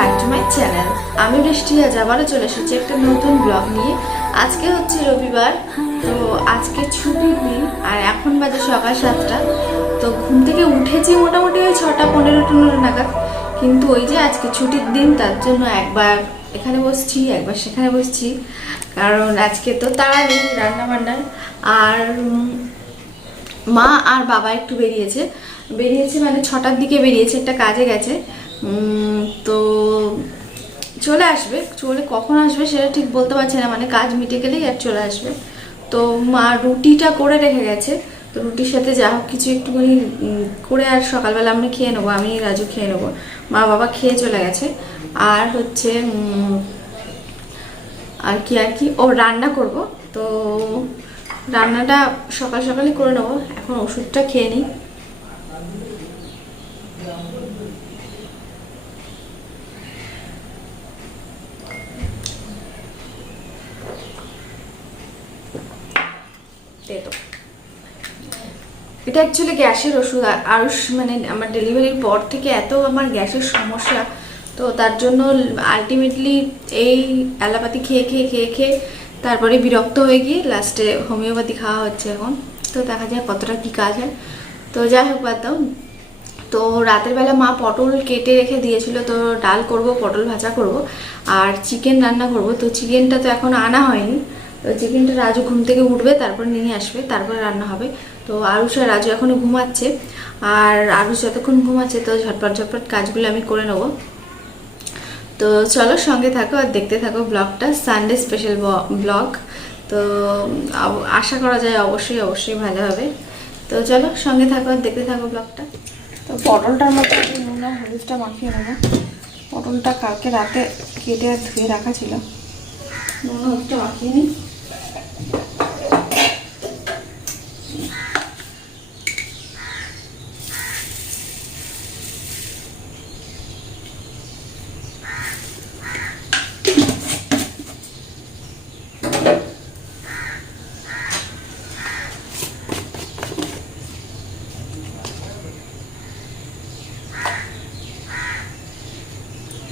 Back to my channel. আমি বৃষ্টি আজ আবারও চলে এসেছি একটা নতুন ব্লগ নিয়ে। আজকে হচ্ছে রবিবার, তো আজকে ছুটির দিন আর এখন বাজে সকাল 7টা। তো ঘুম থেকে উঠেছি মোটামুটি ওই 6:15-15 নাগাদ, কিন্তু ওই যে আজকে ছুটির দিন তার জন্য একবার এখানে বসছি একবার সেখানে বসছি, কারণ আজকে তো তাড়া নেই রান্না বান্নার। আর মা আর বাবা একটু বেরিয়েছে মানে 6টার দিকে বেরিয়েছে, একটা কাজে গেছে। তো চলে কখন আসবে সেটা ঠিক বলতে পারছি না, মানে কাজ মিটে গেলেই আর চলে আসবে। তো মা রুটিটা করে রেখে গেছে, তো রুটির সাথে যা হোক কিছু একটুখানি করে আর সকালবেলা আমরা খেয়ে নেবো, আমি রাজু খেয়ে নেবো, মা বাবা খেয়ে চলে গেছে। আর হচ্ছে আর কি ও রান্না করব, তো রান্নাটা সকাল সকালই করে নেবো। এখন ওষুধটা খেয়ে নিই। এটা অ্যাকচুয়ালি গ্যাসের ওষুধ। আর মানে আমার ডেলিভারির পর থেকে এত আমার গ্যাসের সমস্যা, তো তার জন্য আলটিমেটলি এই অ্যালোপ্যাথি খেয়ে খেয়ে খেয়ে খেয়ে তারপরে বিরক্ত হয়ে গিয়ে লাস্টে হোমিওপ্যাথি খাওয়া হচ্ছে এখন। তো দেখা যায় কতটা কী কাজ হয়। তো যাই হোক বাদ দাও। তো রাতের বেলা মা পটল কেটে রেখে দিয়েছিল, তো ডাল করব, পটল ভাজা করব আর চিকেন রান্না করব। তো চিকেনটা তো এখন আনা হয়নি, তো চিকেনটা রাজু ঘুম থেকে উঠবে তারপর নিয়ে আসবে, তারপরে রান্না হবে। তো আরুষ আর রাজু এখনও ঘুমাচ্ছে, আর আরুষ যতক্ষণ ঘুমাচ্ছে তো ঝটপট ঝটপট কাজগুলো আমি করে নেবো। তো চলো সঙ্গে থাকো আর দেখতে থাকো ব্লগটা, সানডে স্পেশাল ব্লগ। তো আশা করা যায় অবশ্যই অবশ্যই ভালো হবে। তো চলো সঙ্গে থাকো আর দেখতে থাকো ব্লগটা। তো পটলটার মধ্যে আমি নুন আর হলুদটা মাখিয়ে নেবো। পটলটা কালকে রাতে কেটে আর ধুয়ে রাখা ছিল, নুন হলুদটা মাখিয়ে নিই।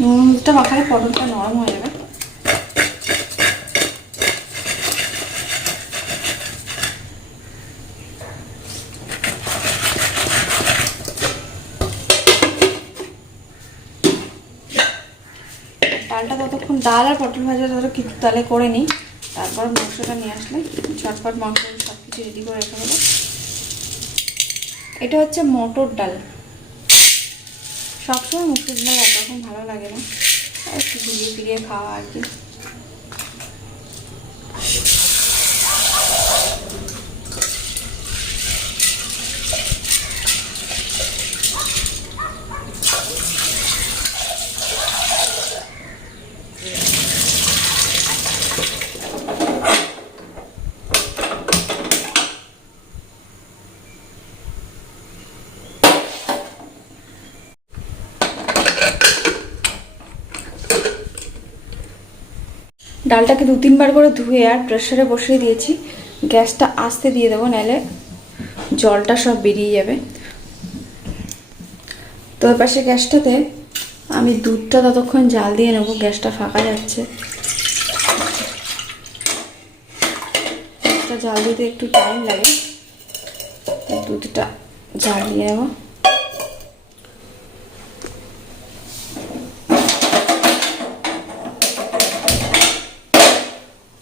নুন হলুদটা মাখালে পটলটা নরম হয়ে যাবে। ডালটা ততক্ষণ, ডাল আর পটল ভাজা কিছু তাহলে করে নিই, তারপর মাংসটা নিয়ে আসলে ঝটপট মাংস সব কিছু রেডি করে রেখে দেবো। এটা হচ্ছে মটর ডাল। সবসময় মুসুর ডাল একরকম ভালো লাগে না, একটু ঘুরিয়ে ফিরিয়ে খাওয়া আর কি। ডালটাকে 2-3 বার করে ধুয়ে আর প্রেসারে বসিয়ে দিয়েছি। গ্যাসটা আস্তে দিয়ে দেবো, নাহলে জলটা সব বেরিয়ে যাবে। তো ওই পাশে গ্যাসটাতে আমি দুধটা ততক্ষণ জাল দিয়ে নেবো, গ্যাসটা ফাঁকা যাচ্ছে। দুধটা জাল দিতে একটু টাইম লাগে, দুধটা জাল দিয়ে নেবো।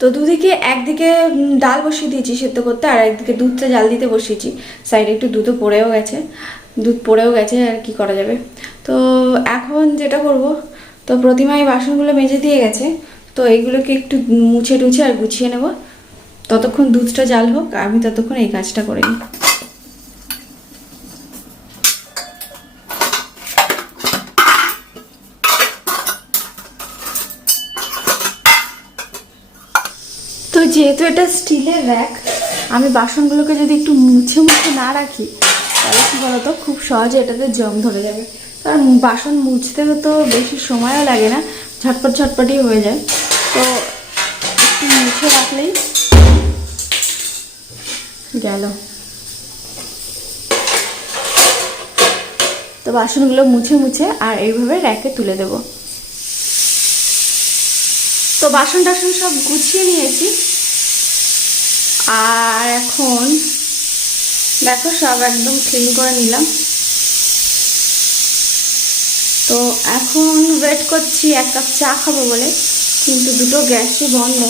তো দুদিকে, একদিকে ডাল বসিয়ে দিয়েছি সেদ্ধ করতে, আর একদিকে দুধটা জাল দিতে বসিয়েছি। সাইডে একটু দুধ পড়েও গেছে আর কি করা যাবে। তো এখন যেটা করব, তো প্রতিমা এই বাসনগুলো মেজে দিয়ে গেছে, তো এইগুলোকে একটু মুছে টুছে আর গুছিয়ে নেব। ততক্ষণ দুধটা জাল হোক, আমি ততক্ষণ এই কাজটা করে নিই। তো যেহেতু এটা স্টিলের র্যাক, আমি বাসনগুলোকে যদি একটু মুছে মুছে না রাখি তাহলে কী বলতো, খুব সহজে এটাতে জং ধরে যাবে। কারণ বাসন মুছতে তো বেশি সময়ও লাগে না, ঝটপট ঝটপটই হয়ে যায়। তো একটু মুছে রাখলেই গেল। তো বাসনগুলো মুছে মুছে আর এইভাবে র্যাকে তুলে দেবো। তো বাসন টাসন সব গুছিয়ে নিয়েছি, আর এখন দেখো সব একদম ক্লিন করে নিলাম। তো এখন ওয়েট করছি 1 কাপ চা খাবো বলে, কিন্তু দুটো গ্যাসই বন্ধ,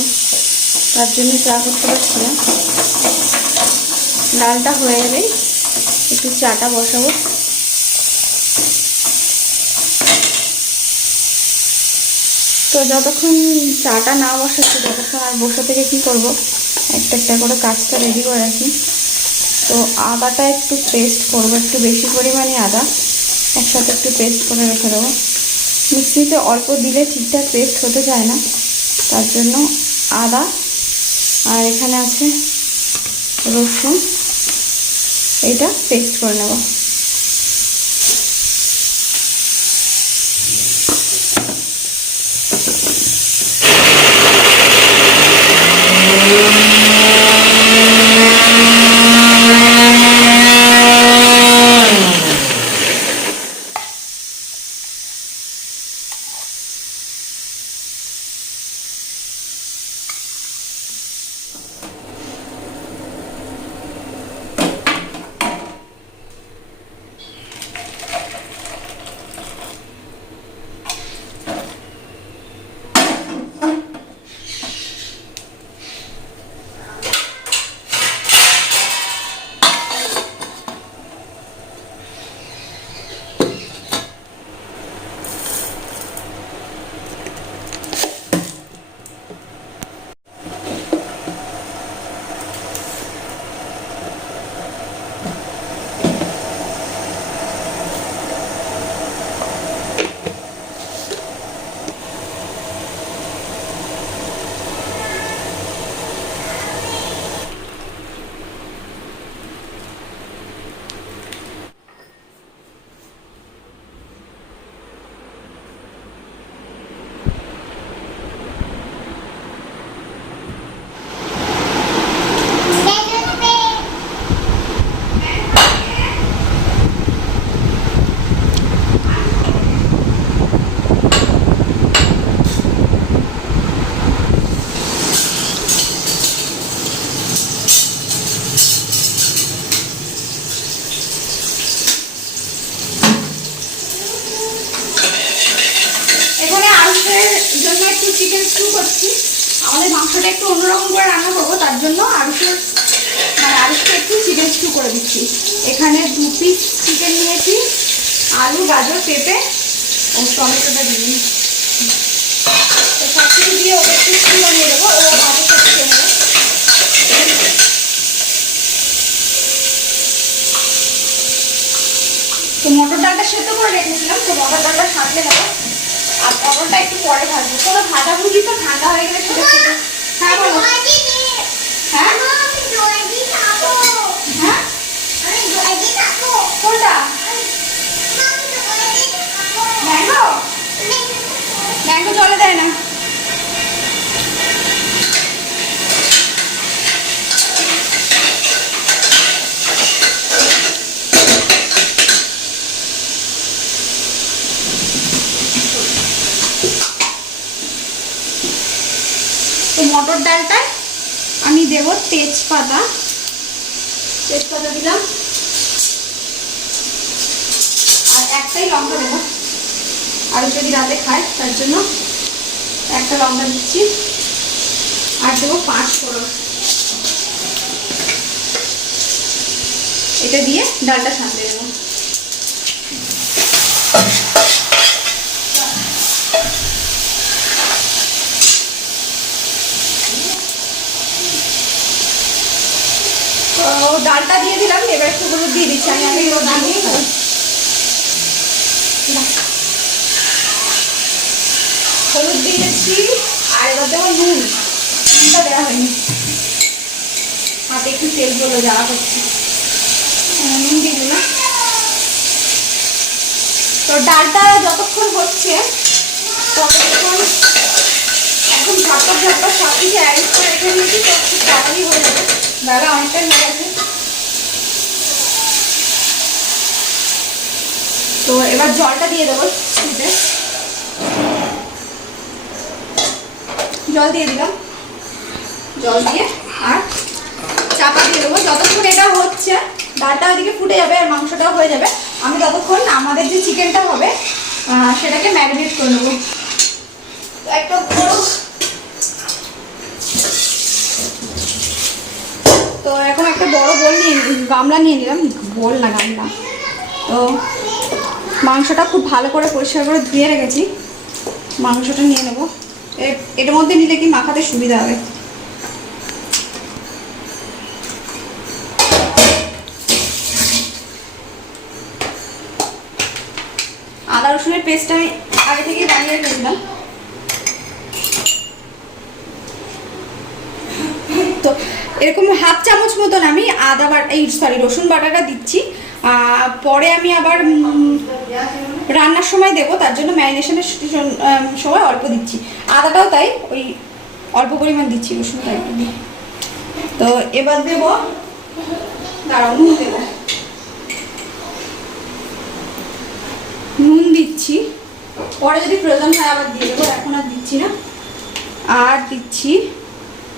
তার জন্য চা করতে পারছি না। ডালটা হয়ে গেলেই একটু চাটা বসাবো। তো যতক্ষণ চাটা না বসাচ্ছি ততক্ষণ আর বসে থেকে কী করবো, একটা একটা করে কাজটা রেডি করে রাখি। তো আদাটা একটু পেস্ট করবো, একটু বেশি পরিমাণে আদা একসাথে একটু পেস্ট করে রেখে দেবো। মিক্সিতে অল্প দিলে ঠিকঠাক পেস্ট হতে চায় না, তার জন্য আদা, আর এখানে আছে রসুন, এটা পেস্ট করে নেব। জন্য একটু চিকেন স্টু করছি। আমাদের মাংসটা একটু অন্যরকম করে রান্না করবো, তার জন্য আরুষকে একটু চিকেন স্টু করে দিচ্ছি। এখানে 2 পিস চিকেন নিয়েছি, আলু, গাজর, পেঁপে ও টমেটোটা দিয়ে সব কিছু দিয়ে ওকে একটু স্টু বানিয়ে দেবো। ও ভাতের সাথে খেয়ে নেবে। তো মটর ডালটা সেদ্ধ করে রেখেছিলাম, তো মটর ডালটা সাঁতলে দেবো, আর পটলটা একটু পরে ভাজবো। কোনো ভাজাভুজি তো ঠান্ডা হয়ে গেলে সেটা খেতে। হ্যাঁ বলো। হ্যাঁ কোনটা? ম্যাঙ্গো? ম্যাঙ্গো জলে দেয় না। তো মটর ডালটায় আমি দেব তেজপাতা দিলাম, আর একটাই লঙ্কা দেবো, আর যদি রাতে খায় তার জন্য একটা লঙ্কা দিচ্ছি, আর দেবো 5 ফোড়ন। এটা দিয়ে ডালটা সাঁতলে দেবো। ডালটা দিয়ে দিলাম, এবার একটু হলুদ দিয়ে দিচ্ছি। আমি আগে হলুদ দিয়েছি, আর এবার দেবো নুনটা দেওয়া হয়নি, হাতে একটু তেল গুলো যাওয়া করছে, নুন দিয়ে দিলাম। তো ডালটা যতক্ষণ হচ্ছে ততক্ষণ এখন ঝটপট সব কিছু অ্যারেঞ্জ করে রেখে দিয়েছি, তো খুব তাড়াতাড়ি হয়ে যাবে, বেলা অনেকটাই হয়ে গেছে। তো এবার জলটা দিয়ে দেবো স্টুতে। জল দিয়ে দিলাম, জল দিয়ে আর চাপা দিয়ে দেবো। যতক্ষণ এটা হচ্ছে ডালটা ওইদিকে ফুটে যাবে আর মাংসটাও হয়ে যাবে, আমি ততক্ষণ আমাদের যে চিকেনটা হবে সেটাকে ম্যারিনেট করে নেবো। তো একটা বড়, তো এখন একটা বড় গামলা নিয়ে নিলাম, বোল না গামলা। তো মাংসটা খুব ভালো করে পরিষ্কার করে ধুয়ে রেখেছি, মাংসটা নিয়ে নেবো। এর মধ্যে নিলে কি মাখাতে সুবিধা হবে। আদা রসুনের পেস্ট আমি আগে থেকেই বানিয়ে রেখেছিলাম। তো এরকম হাফ চামচ মতন আমি রসুন বাটাটা দিচ্ছি। পরে আমি আবার রান্নার সময় দেবো, তার জন্য ম্যারিনেশনের সময় অল্প দিচ্ছি। আদাটাও তাই, ওই অল্প পরিমাণ দিচ্ছি, রসুনটা একটু দিয়ে। তো এবার দেবো, দাঁড়াও, নুন দেবো, নুন দিচ্ছি, পরে যদি প্রয়োজন হয় আবার দিয়ে দেবো, এখন আর দিচ্ছি না। আর দিচ্ছি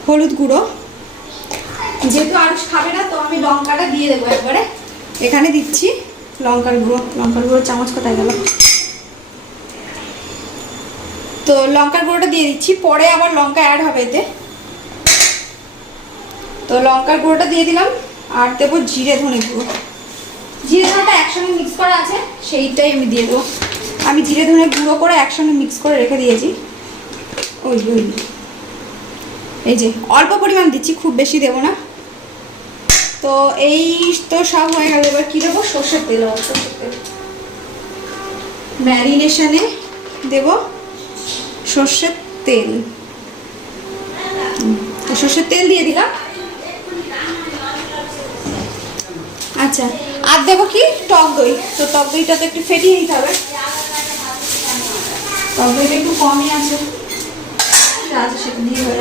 হলুদ গুঁড়ো, যেহেতু আরুষ খাবে না তো আমি লঙ্কাটা দিয়ে দেবো একবারে। এখানে দিচ্ছি লঙ্কার গুঁড়ো চামচ কোথায় গেল, তো লঙ্কার গুঁড়োটা দিয়ে দিচ্ছি, পরে আবার লঙ্কা অ্যাড হবে এতে। তো লঙ্কার গুঁড়োটা দিয়ে দিলাম, আর দেবো জিরে ধনে গুঁড়ো। জিরে ধনেটা একসঙ্গে মিক্স করা আছে, সেইটাই আমি দিয়ে দেবো। আমি জিরে ধনে গুঁড়ো করে একসঙ্গে মিক্স করে রেখে দিয়েছি। ওই এই যে অল্প পরিমাণ দিচ্ছি, খুব বেশি দেবো না। তো এই তো সব হয়ে গেল। এবার কী দেবো, সর্ষের তেল। ম্যারিনেশনে দেব সর্ষের তেল, সর্ষের তেল দিয়ে দিলাম। আচ্ছা, আর দেবো কি টক দই। তো টক দইটা তো একটু ফেটিয়ে নিতে হবে, টক দইটা একটু কমই আছে, সেটা দিয়ে দেবো।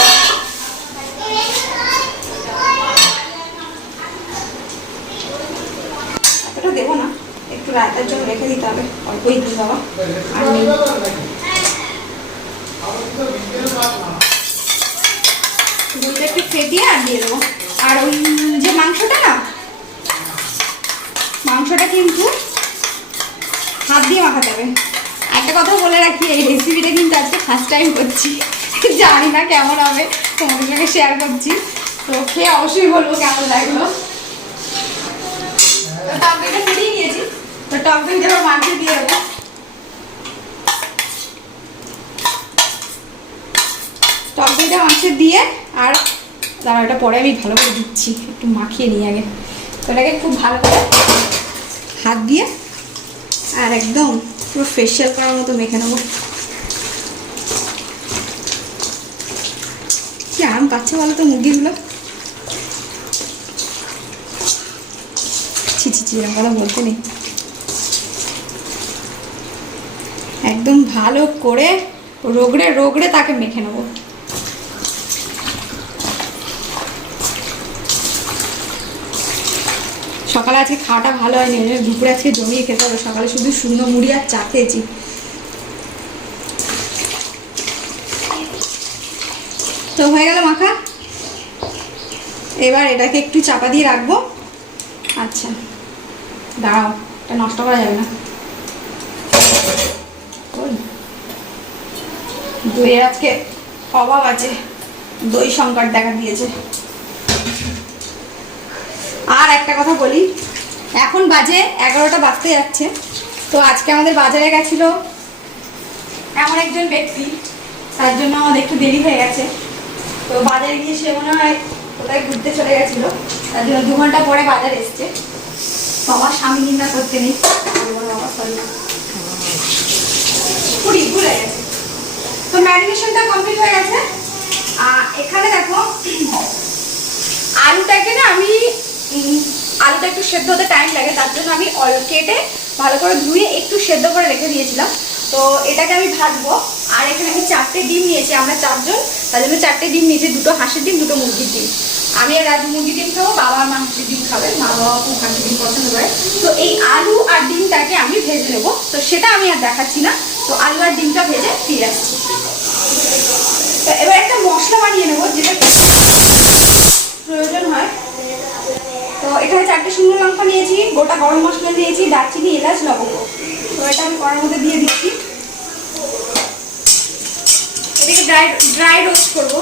এতটা দেবো না, একটু রায়তার জন্য রেখে দিতে হবে, অল্পই দিয়ে দেবো। আর দইটা একটু ফেটিয়ে আর দিয়ে দেবো। আর ওই যে মাংসটা কিন্তু হাত দিয়ে মাখাতে হবে। একটা কথা বলে রাখি, এই রেসিপিটা কিন্তু আজকে ফার্স্ট টাইম করছি, জানি না কেমন হবে, তোমাদের সঙ্গে শেয়ার করছি। তো খেয়ে অবশ্যই বলবো কেমন লাগলো। তো টক দইটা ফেটিয়ে নিয়েছি, তো টক দই দেবো, মাংসে দিয়ে দেবো। টক দইটা মাংসে দিয়ে, আর দাঁড়া, এটা পরে আমি ভালো করে দিচ্ছি, একটু মাখিয়ে নিই আগে। তো এটাকে খুব ভালো করে হাত দিয়ে আর একদম পুরো ফেশিয়াল করার মতো মেখে নেবো। কি আরাম পাচ্ছে বলো তো মুরগিগুলো। ছি, এরকম কথা বলতে নেই। একদম ভালো করে রোগড়ে তাকে মেখে নেবো। সকালে আজকে খাওয়াটা ভালো হয়নি, দুপুরে আজকে জমিয়ে খেতে হবে। সকালে শুধু শুকনো মুড়ি আর চা খেয়েছি। তো হয়ে গেল মাখা, এবার এটাকে একটু চাপা দিয়ে রাখবো। আচ্ছা দাঁড়াও, এটা নষ্ট করা যাবে না। দইয়ের আজকে অভাব আছে, দই সংকট দেখা দিয়েছে। আর একটা কথা বলি, এখন বাজে 11টা বাজতে যাচ্ছে। তো আজকে আমাদের বাজারে গেছিল এমন একজন ব্যক্তি, তার জন্য আমাদের একটু দেরি হয়ে গেছে। তো বাজারে গিয়ে সে মনে হয় কোথায় ঘুরতে চলে গেছিল, তার জন্য 2 ঘন্টা পরে বাজার এসছে। বাবা স্বামী নিন্দা করতে নেই, বাবা সরি ভুলে গেছে। তো ম্যারিনেশনটা কমপ্লিট হয়ে গেছে। এখানে দেখো আলুটাকে না, আমি আলুটা একটু সেদ্ধ হতে টাইম লাগে, তার জন্য আমি কেটে ভালো করে ধুয়ে একটু সেদ্ধ করে রেখে দিয়েছিলাম। তো এটাকে আমি ভাজবো। আর এখানে আমি 4টে ডিম নিয়েছি, আমরা 4 জন, তার জন্য 4টে ডিম নিয়েছি, 2টো হাঁসের ডিম, 2টো মুরগির ডিম। আমি আর রাজু মুরগির ডিম খাবো, বাবা আর মা হাঁসের ডিম খাবে, মা বাবা খুব হাঁসের ডিম পছন্দ করে। তো এই আলু আর ডিমটাকে আমি ভেজে নেবো, তো সেটা আমি আর দেখাচ্ছি না। তো আলু আর ডিমটা ভেজে ফিরে আসছি। তো এবার একটা বানিয়ে নেবো, যেটা প্রয়োজন হয়। তো এখানে 4টে শুকনো লঙ্কা নিয়েছি, গোটা গরম মশলা নিয়েছি, দারচিনি, এলাচ, লবঙ্গ। তো এটা আমি কড়ার মধ্যে দিয়ে দিচ্ছি। এটাকে ড্রাই রোস্ট করবো।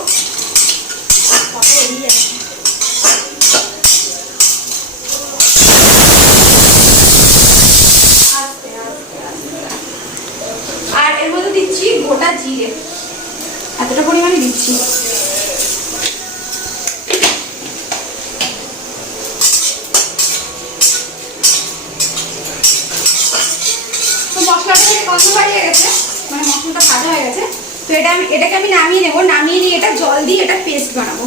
আর এর মধ্যে দিচ্ছি গোটা জিরে, এতটা পরিমাণে দিচ্ছি। তো মশলাটা থেকে গন্ধ বাড়িয়ে গেছে, মানে মশলাটা ভাজা হয়ে গেছে। তো এটাকে আমি নামিয়ে নেবো। নামিয়ে নিয়ে এটা জল দিয়ে এটা পেস্ট বানাবো।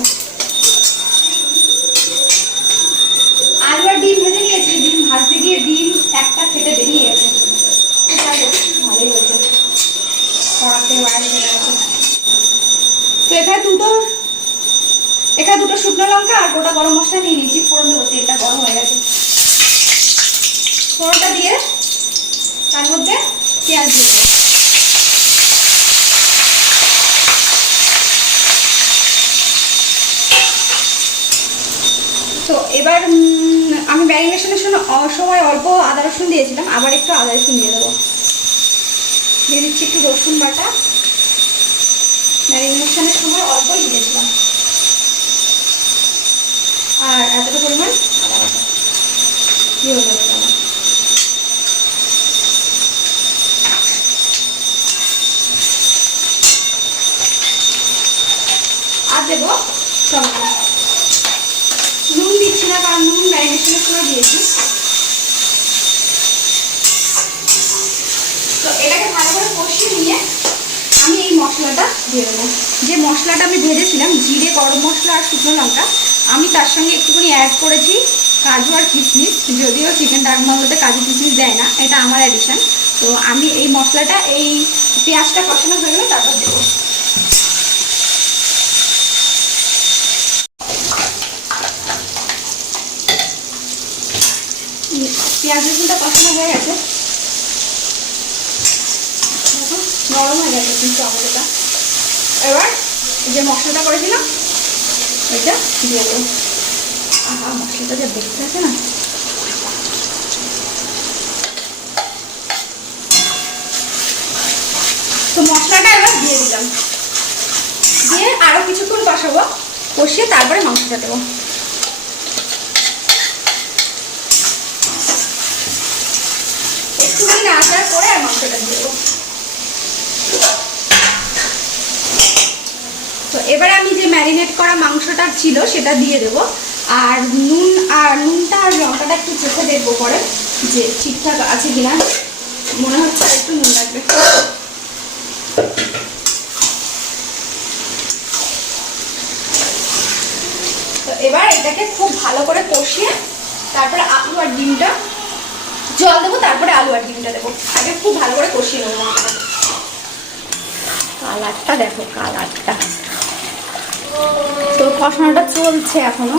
আলু আর ডিম ভেজে নিয়েছি। ডিম ভাজতে গিয়ে ডিম একটা ফেটে বেরিয়ে গেছে। ভালোই হয়েছে। তো এখানে দুটো শুকনো লঙ্কা আর গোটা গরম মশলা নিয়ে নিয়েছি। ফোড়ন দেবো, তেলটা গরম হয়ে গেছে। ফোড়নটা দিয়ে তার মধ্যে পেঁয়াজ দিয়ে দেবো। তো এবার আমি ম্যারিনেশনের সময় অল্প আদা রসুন দিয়েছিলাম, আবার একটু আদা রসুন দিয়ে দেবো। দিয়ে দিচ্ছি একটু রসুন বাটা। ম্যারিনেশনের সময় অল্পই দিয়েছিলাম। আর এতটা পরিমাণ আদা বাটা দিয়ে দেবো। আর দেবো টমেটো। নুন দিচ্ছি না, কারণ নুন ম্যারিনেশনের সময় দিয়েছি। তো এটাকে ভালো করে কষিয়ে নিয়ে আমি এই মশলাটা দিয়ে দেবো। যে মশলাটা আমি ভেজেছিলাম, জিরে, গরম মশলা আর শুকনো লঙ্কা, আমি তার সঙ্গে একটুখানি অ্যাড করেছি কাজু আর কিশমিশ। যদিও চিকেন ডাক বাংলোতে কাজু কিশমিশ দেয় না, এটা আমার অ্যাডিশন। তো আমি এই মশলাটা, এই পেঁয়াজটা কষানো হয়ে গেলে তারপর দেবো। পেঁয়াজ রসুনটা কষানো হয়ে গেছে, নরম হয়ে গেছে কিন্তু আমাদেরটা। এবার যে মশলাটা করেছিলাম ওইটা দিয়ে দেবো। মশলাটা যা দেখতে আছে না। তো মশলাটা এবার দিয়ে দিলাম, দিয়ে আরো কিছুক্ষণ কষাবো। কষিয়ে তারপরে মাংসটা দেবো। একটুখানি নাড়াচাড়া করে আর মাংসটা দিয়ে দেবো। তো এবার আমি যে ম্যারিনেট করা মাংসটা ছিল সেটা দিয়ে দেবো। আর নুনটা আর লঙ্কাটা একটু চেখে দেখবো পরে যে ঠিকঠাক আছে কিনা। মনে হচ্ছে আর একটু নুন লাগবে। তো এবার এটাকে খুব ভালো করে কষিয়ে তারপরে আলু আর ডিমটা জল দেবো, তারপরে আলু আর ডিমটা দেবো। আগে খুব ভালো করে কষিয়ে নেবো। কালারটা দেখো, কালারটা। তো কষানোটা চলছে এখনো,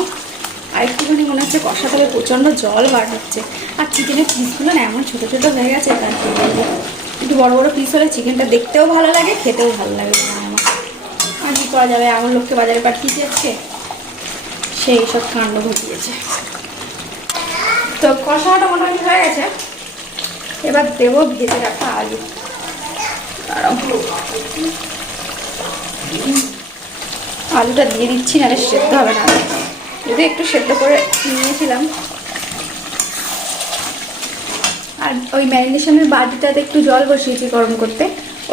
আর একটুখানি মনে হচ্ছে কষাতে হবে। প্রচণ্ড জল বার হচ্ছে। আর চিকেনের পিসগুলো না এমন ছোটো ছোটো হয়ে গেছে, তার কি বলবো। একটু বড়ো বড়ো পিস হলে চিকেনটা দেখতেও ভালো লাগে, খেতেও ভালো লাগে। আমার আর কী করা যাবে, আমার লোককে বাজারে পাঠিয়ে দিচ্ছে, সেই সব কাণ্ড ঘটিয়েছে। তো কষানোটা মোটামুটি হয়ে গেছে। এবার দেবো ভেজে রাখা আলু। আলুটা দিয়ে দিচ্ছি, না সেদ্ধ হবে না। যদি একটু সেদ্ধ করে নিয়েছিলাম। আর ওই ম্যারিনেশনের বাটিটাতে একটু জল বসিয়েছি গরম করতে,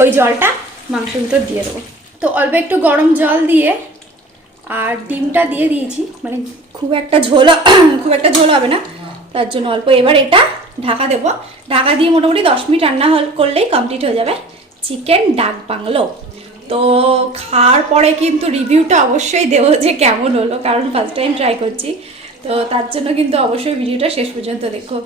ওই জলটা মাংসের ভিতর দিয়ে দেবো। তো অল্প একটু গরম জল দিয়ে আর ডিমটা দিয়ে দিয়েছি, মানে খুব একটা ঝোল হবে না, তার জন্য অল্প। এবার এটা ঢাকা দেবো। ঢাকা দিয়ে মোটামুটি 10 মিনিট রান্না করলেই কমপ্লিট হয়ে যাবে চিকেন ডাক বাংলো। তো খাওয়ার পরে কিন্তু রিভিউটা অবশ্যই দেবো যে কেমন হলো, কারণ ফার্স্ট টাইম ট্রাই করছি। তো তার জন্য কিন্তু অবশ্যই ভিডিওটা শেষ পর্যন্ত দেখো।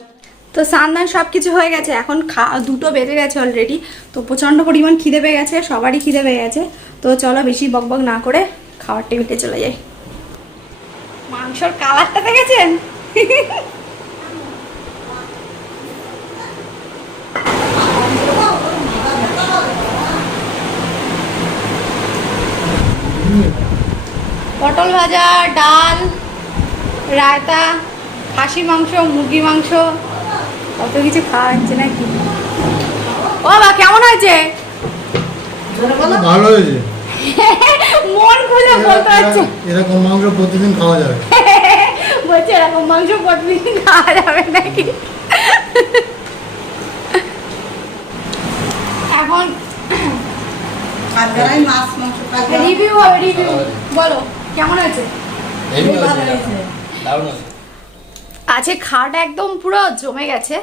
তো স্নান সব কিছু হয়ে গেছে, এখন 2টো বেজে গেছে অলরেডি। তো প্রচণ্ড পরিমাণ খিদে পেয়ে গেছে, সবারই খিদে পেয়ে গেছে। তো চলো বেশি বকবক না করে খাওয়ার টেবিলে চলে যাই। মাংসর কালারটা দেখেছেন? পটল ভাজা, ডাল, রায়তা, খাসি মাংস, মুরগির মাংস, কত কিছু খাওয়া হচ্ছে নাকি। ও বা কেমন হয়েছে? ভালো হয়েছে। মন খুলে বলতে হচ্ছে। এরকম মাংস প্রতিদিন খাওয়া যাবে। বলছে এরকম মাংস প্রতিদিন খাওয়া যাবে নাকি। এখন রিভিউ হবে, রিভিউ বলো কেমন হয়েছে। আছে খাট একদম পুরো জমে গেছে।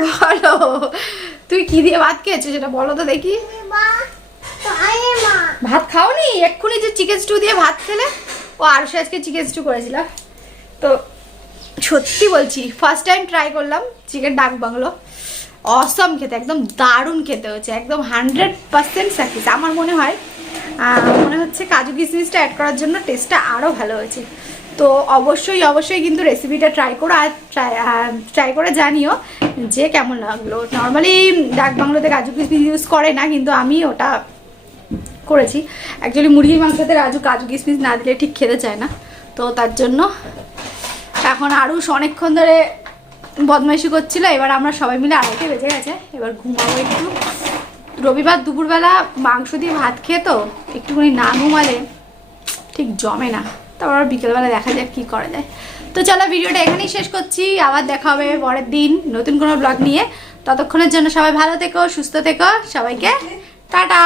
বলো তুই কি দিয়ে ভাত খেয়েছো সেটা বলো তো দেখি। ভাত খাওনি? এক্ষুনি যে চিকেন স্টু দিয়ে ভাত খেলে। ও আর আজকে চিকেন স্টু করেছিলাম। তো সত্যি বলছি ফার্স্ট টাইম ট্রাই করলাম চিকেন ডাক বাংলো। অসম খেতে, একদম দারুণ খেতে হচ্ছে, একদম 100% সাকসেস। আমার মনে হচ্ছে কাজু কিশমিশটা অ্যাড করার জন্য টেস্টটা আরও ভালো হয়েছে। তো অবশ্যই কিন্তু রেসিপিটা ট্রাই করো, আর ট্রাই করে জানিও যে কেমন লাগলো। নর্মালি ডাক বাংলোতে কাজু কিশমিশ ইউজ করে না, কিন্তু আমি ওটা করেছি। অ্যাকচুয়ালি মুরগির মাংসতে কাজু কিশমিশ না দিলে ঠিক খেতে চায় না, তো তার জন্য। এখন আরুষ অনেকক্ষণ ধরে বদমাইশি করছিল, এবার আমরা সবাই মিলে 2:30 বেজে গেছে, এবার ঘুমাবো একটু। রবিবার দুপুরবেলা মাংস দিয়ে ভাত খেয়ে তো একটুখানি না ঘুমালে ঠিক জমে না। তারপর বিকেলবেলা দেখা যাক কী করা যায়। তো চলো ভিডিওটা এখানেই শেষ করছি, আবার দেখা হবে পরের দিন নতুন কোনো ব্লগ নিয়ে। ততক্ষণের জন্য সবাই ভালো থেকো, সুস্থ থেকো, সবাইকে টাটা।